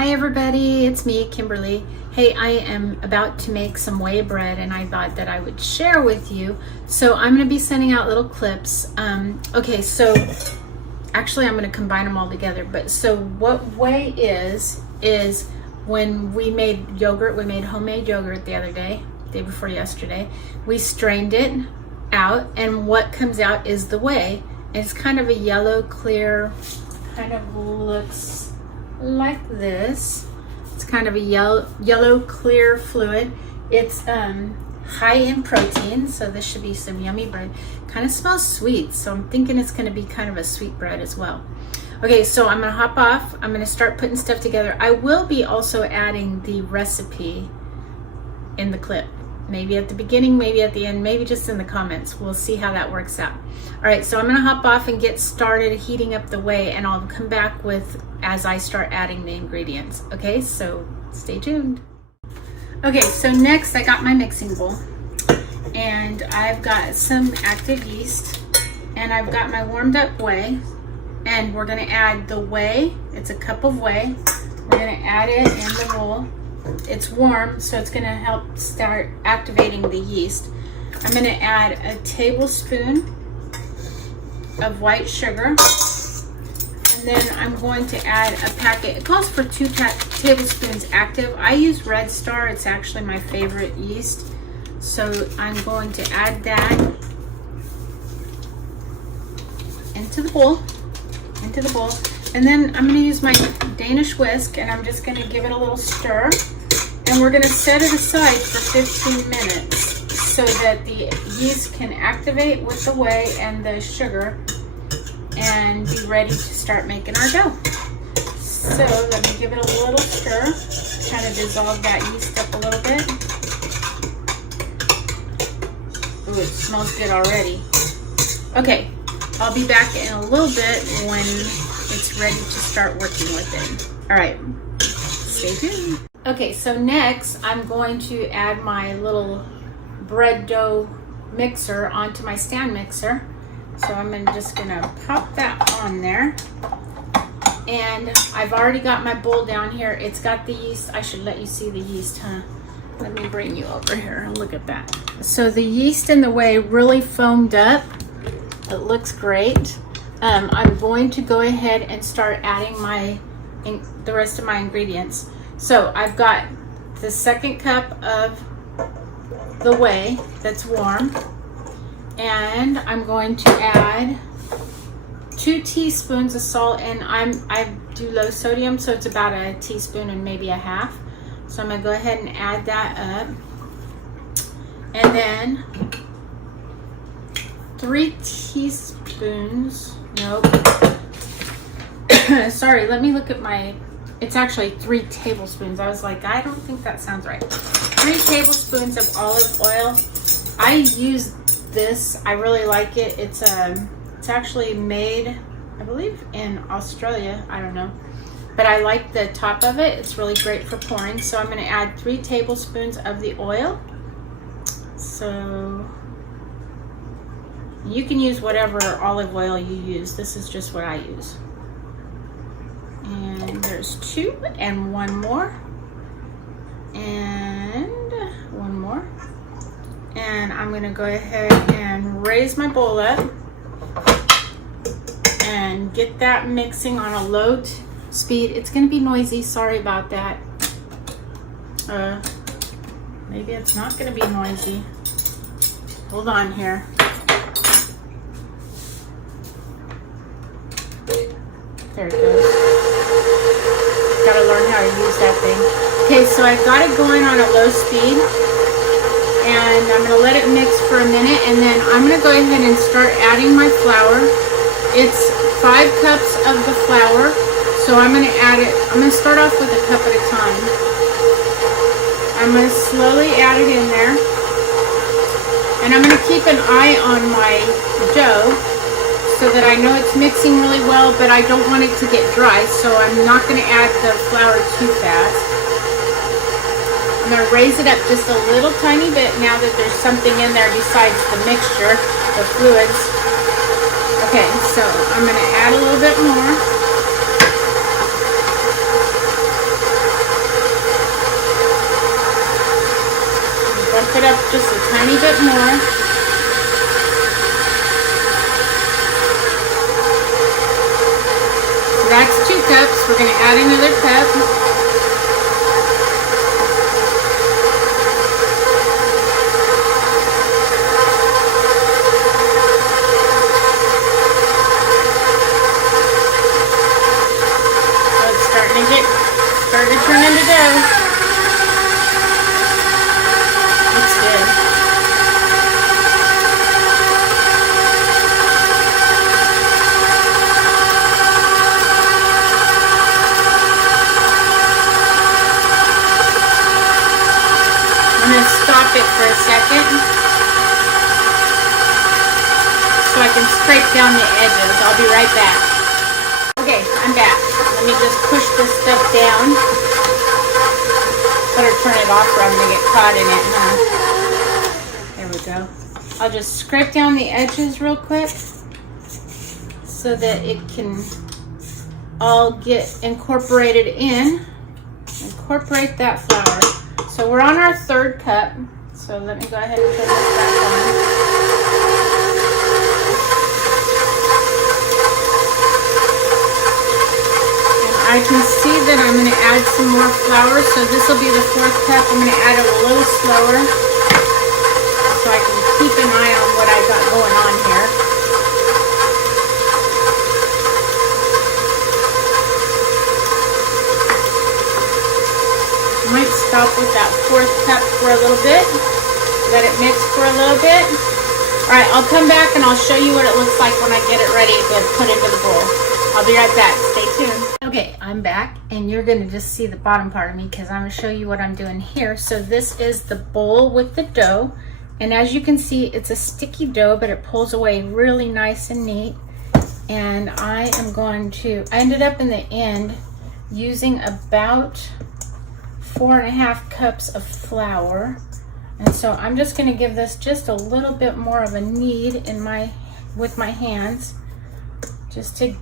Hi everybody, it's me, Kimberly. Hey, I am about to make some whey bread and I thought that I would share with you. So I'm going to be sending out little clips. Okay, so actually I'm going to combine them all together. But so what whey is when we made yogurt, we made homemade yogurt the other day, day before yesterday. We strained it out and what comes out is the whey. It's kind of a yellow, clear, kind of looks like this. It's kind of a yellow clear fluid. It's high in protein, so this should be some yummy bread. Kind of smells sweet, so I'm thinking it's going to be kind of a sweet bread as well. Okay, so I'm going to hop off. I'm going to start putting stuff together. I will be also adding the recipe in the clip. Maybe at the beginning, maybe at the end, maybe just in the comments. We'll see how that works out. All right, so I'm gonna hop off and get started heating up the whey, and I'll come back with as I start adding the ingredients. Okay, so stay tuned. Okay, so next I got my mixing bowl, and I've got some active yeast, and I've got my warmed up whey, and we're gonna add the whey. It's a cup of whey. We're gonna add it in the bowl. It's warm, so it's going to help start activating the yeast. I'm going to add a tablespoon of white sugar, and then I'm going to add a packet. It calls for 2 tablespoons active. I use Red Star. It's actually my favorite yeast. So I'm going to add that into the bowl. And then I'm going to use my Danish whisk, and I'm just going to give it a little stir. And we're going to set it aside for 15 minutes so that the yeast can activate with the whey and the sugar and be ready to start making our dough. So let me give it a little stir, kind of dissolve that yeast up a little bit. Ooh, it smells good already. Okay, I'll be back in a little bit when it's ready to start working with it. All right, stay tuned. Okay, so next I'm going to add my little bread dough mixer onto my stand mixer. So I'm just gonna pop that on there. And I've already got my bowl down here. It's got the yeast. I should let you see the yeast, huh? Let me bring you over here and look at that. So the yeast and the whey really foamed up. It looks great. I'm going to go ahead and start adding the rest of my ingredients. So I've got the second cup of the whey that's warm, and I'm going to add 2 teaspoons of salt, and I do low sodium, so it's about a teaspoon and maybe a half. So I'm gonna go ahead and add that up, and then 3 teaspoons. Nope. Sorry, let me look at my. It's actually 3 tablespoons. I was like, I don't think that sounds right. 3 tablespoons of olive oil. I use this. I really like it. It's actually made, I believe, in Australia. I don't know. But I like the top of it. It's really great for pouring. So I'm going to add 3 tablespoons of the oil. So you can use whatever olive oil you use. This is just what I use. And there's 2 and 1 more and 1 more, and I'm gonna go ahead and raise my bowl up and get that mixing on a low speed. It's gonna be noisy, sorry about that. Maybe it's not gonna be noisy. Hold on here. There it goes. Gotta learn how to use that thing. Okay, so I've got it going on a low speed, and I'm gonna let it mix for a minute, and then I'm gonna go ahead and start adding my flour. It's 5 cups of the flour, so I'm gonna add it. I'm gonna start off with a cup at a time. I'm gonna slowly add it in there, and I'm gonna keep an eye on my dough so that I know it's mixing really well, but I don't want it to get dry, so I'm not going to add the flour too fast. I'm going to raise it up just a little tiny bit now that there's something in there besides the mixture, the fluids. Okay, so I'm going to add a little bit more. tiny bit more. So that's 2 cups. We're going to add another cup. Starting to turn into dough. Looks good. I'm going to stop it for a second so I can scrape down the edges. I'll be right back. Okay, I'm back. Let me just push this stuff down. Better turn it off or I'm going to get caught in it, huh? There we go. I'll just scrape down the edges real quick so that it can all get incorporated in. Incorporate that flour. So we're on our 3rd cup. So let me go ahead and turn this back on. I can see that I'm going to add some more flour, so this will be the 4th cup. I'm going to add it a little slower so I can keep an eye on what I've got going on here. I might stop with that 4th cup for a little bit, let it mix for a little bit. Alright, I'll come back and I'll show you what it looks like when I get it ready to put into the bowl. I'll be right back. Stay tuned. Okay, I'm back and you're going to just see the bottom part of me because I'm going to show you what I'm doing here. So this is the bowl with the dough, and as you can see, it's a sticky dough, but it pulls away really nice and neat. And I ended up in the end using about 4.5 cups of flour. And so I'm just going to give this just a little bit more of a knead with my hands, just to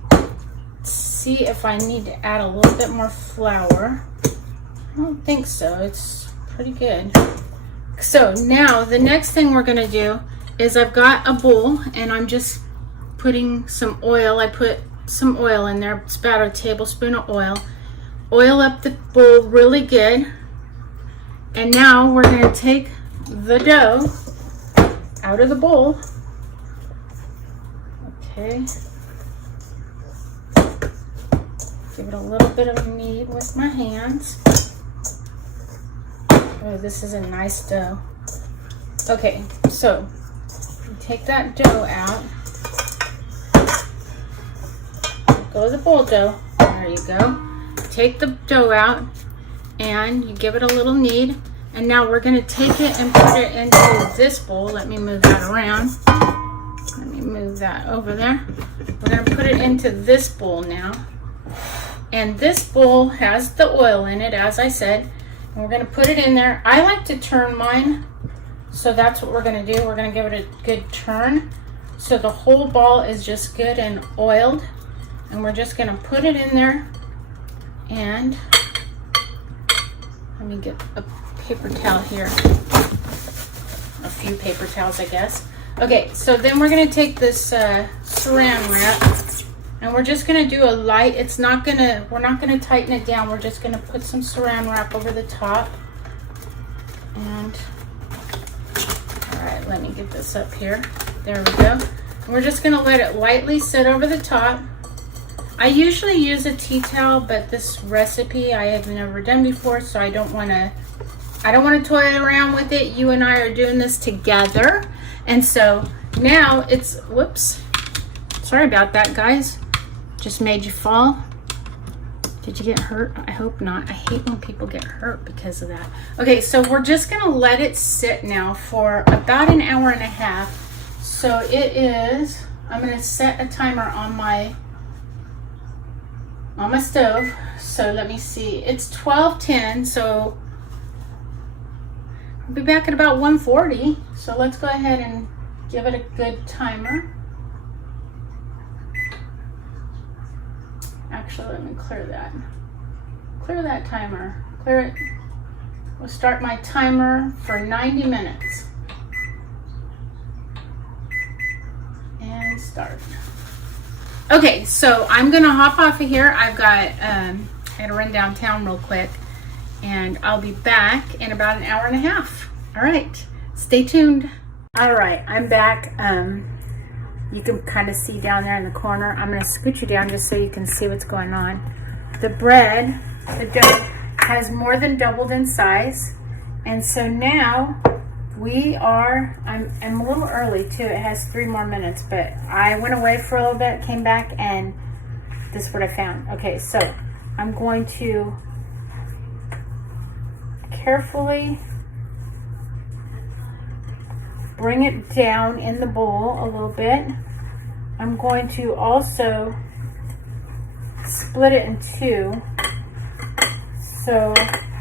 see if I need to add a little bit more flour. I don't think so. It's pretty good. So now the next thing we're going to do is I've got a bowl and I'm just putting some oil. I put some oil in there. It's about a tablespoon of oil. Oil up the bowl really good. And now we're going to take the dough out of the bowl. Okay. Give it a little bit of a knead with my hands. Oh, this is a nice dough. Okay, so you take that dough out. Go the bowl dough. There you go. Take the dough out and you give it a little knead. And now we're going to take it and put it into this bowl. Let me move that around. Let me move that over there. We're going to put it into this bowl now. And this bowl has the oil in it, as I said. And we're going to put it in there. I like to turn mine, so that's what we're going to do. We're going to give it a good turn so the whole ball is just good and oiled. And we're just going to put it in there. And let me get a paper towel here. A few paper towels, I guess. Okay, so then we're going to take this saran wrap. And we're just going to do a light, we're not going to tighten it down. We're just going to put some saran wrap over the top. And, all right, let me get this up here. There we go. And we're just going to let it lightly sit over the top. I usually use a tea towel, but this recipe I have never done before, so I don't want to toy around with it. You and I are doing this together. And so now it's, whoops. Sorry about that, guys. Just made you fall. Did you get hurt? I hope not. I hate when people get hurt because of that. Okay, so we're just gonna let it sit now for about 1.5 hours. So it is, I'm gonna set a timer on my stove. So let me see, it's 12:10, so I'll be back at about 1:40. So let's go ahead and give it a good timer. Actually, let me clear that. Clear that timer. Clear it. We'll start my timer for 90 minutes. start. Okay, so I'm gonna hop off of here. I gotta run downtown real quick, and I'll be back in about an hour and a half. All right, stay tuned. All right, I'm back. You can kind of see down there in the corner. I'm gonna scoot you down just so you can see what's going on. The bread, the dough, has more than doubled in size, and so now I'm a little early too. It has 3 more minutes, but I went away for a little bit, came back, and this is what I found. Okay, so I'm going to carefully bring it down in the bowl a little bit. I'm going to also split it in 2 so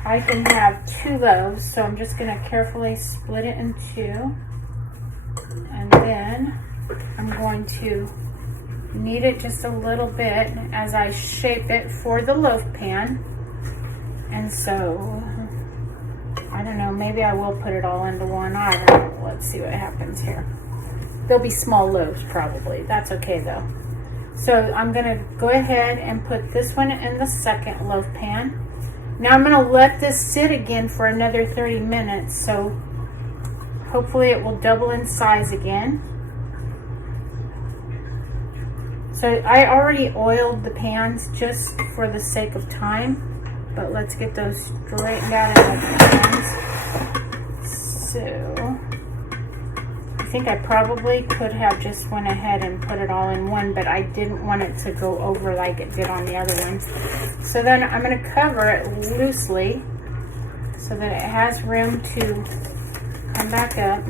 I can have 2 loaves. So I'm just going to carefully split it in 2, and then I'm going to knead it just a little bit as I shape it for the loaf pan. And so I don't know, maybe I will put it all into one. I don't know. Let's see what happens here. There'll be small loaves probably. That's okay though. So I'm gonna go ahead and put this one in the second loaf pan. Now I'm gonna let this sit again for another 30 minutes. So hopefully it will double in size again. So I already oiled the pans just for the sake of time. But let's get those straightened out of the pans. So I think I probably could have just went ahead and put it all in one, but I didn't want it to go over like it did on the other ones. So then I'm going to cover it loosely so that it has room to come back up.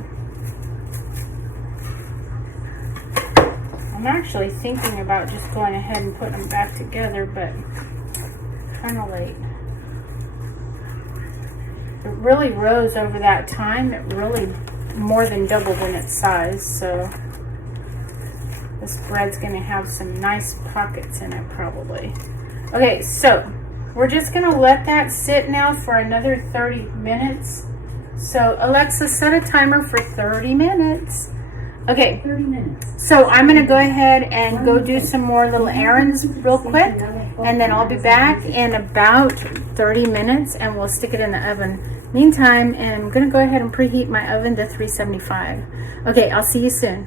I'm actually thinking about just going ahead and putting them back together, but kind of late. It really rose over that time. It really more than doubled in its size, so this bread's going to have some nice pockets in it probably. Okay, so we're just going to let that sit now for another 30 minutes. So Alexa, set a timer for 30 minutes. Okay, 30 minutes. So I'm going to go ahead and go do some more little errands real quick, and then I'll be back in about 30 minutes and we'll stick it in the oven. Meantime, I'm going to go ahead and preheat my oven to 375. Okay, I'll see you soon.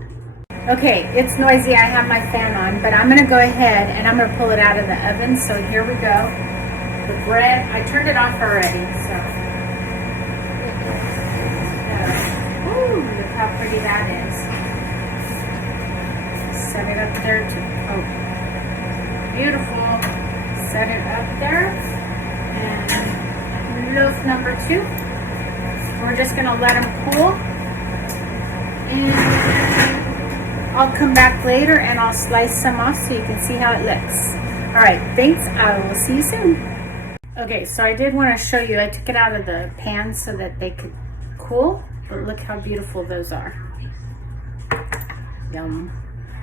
Okay, it's noisy. I have my fan on, but I'm going to go ahead and I'm going to pull it out of the oven. So here we go. The bread, I turned it off already, so. Ooh, look how pretty that is. Set it up there too. Oh, beautiful. Set it up there. And loaf number 2. We're just going to let them cool. And I'll come back later and I'll slice some off so you can see how it looks. Alright, thanks. I will see you soon. Okay, so I did want to show you. I took it out of the pan so that they could cool. But look how beautiful those are. Yum.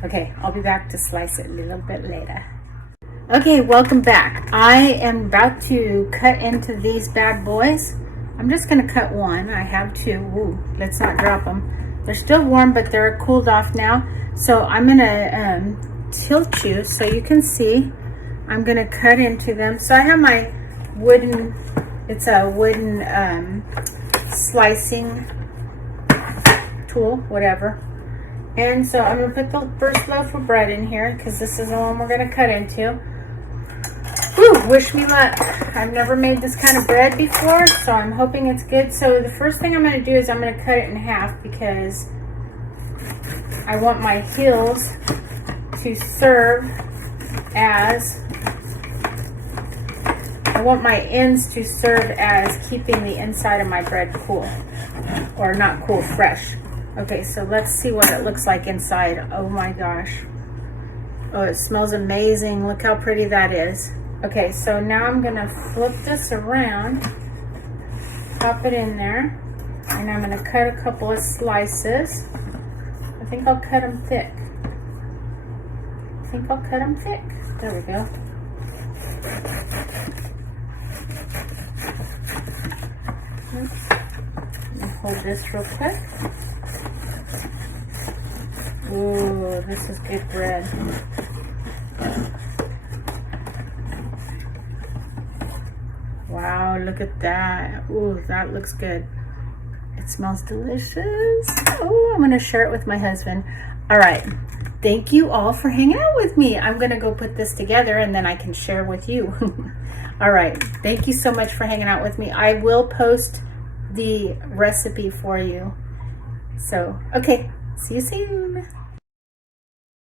Okay, I'll be back to slice it a little bit later. Okay, welcome back. I am about to cut into these bad boys. I'm just going to cut one. I have 2. Ooh, let's not drop them. They're still warm, but they're cooled off now. So I'm going to tilt you so you can see. I'm going to cut into them. So I have my wooden, it's a wooden slicing tool, whatever. And so I'm going to put the first loaf of bread in here because this is the one we're going to cut into. Whew, wish me luck. I've never made this kind of bread before, so I'm hoping it's good. So the first thing I'm going to do is I'm going to cut it in half because I want my heels to serve as, I want my ends to serve as keeping the inside of my bread cool. Or not cool, fresh. Okay, so let's see what it looks like inside. Oh my gosh. Oh, it smells amazing. Look how pretty that is. Okay, so now I'm going to flip this around, pop it in there, and I'm going to cut a couple of slices. I think I'll cut them thick. There we go. Oops. Let me hold this real quick. Ooh, this is good bread. Wow, look at that. Ooh, that looks good. It smells delicious. Oh, I'm gonna share it with my husband. All right, thank you all for hanging out with me. I'm gonna go put this together and then I can share with you. All right, thank you so much for hanging out with me. I will post the recipe for you. So, okay, see you soon.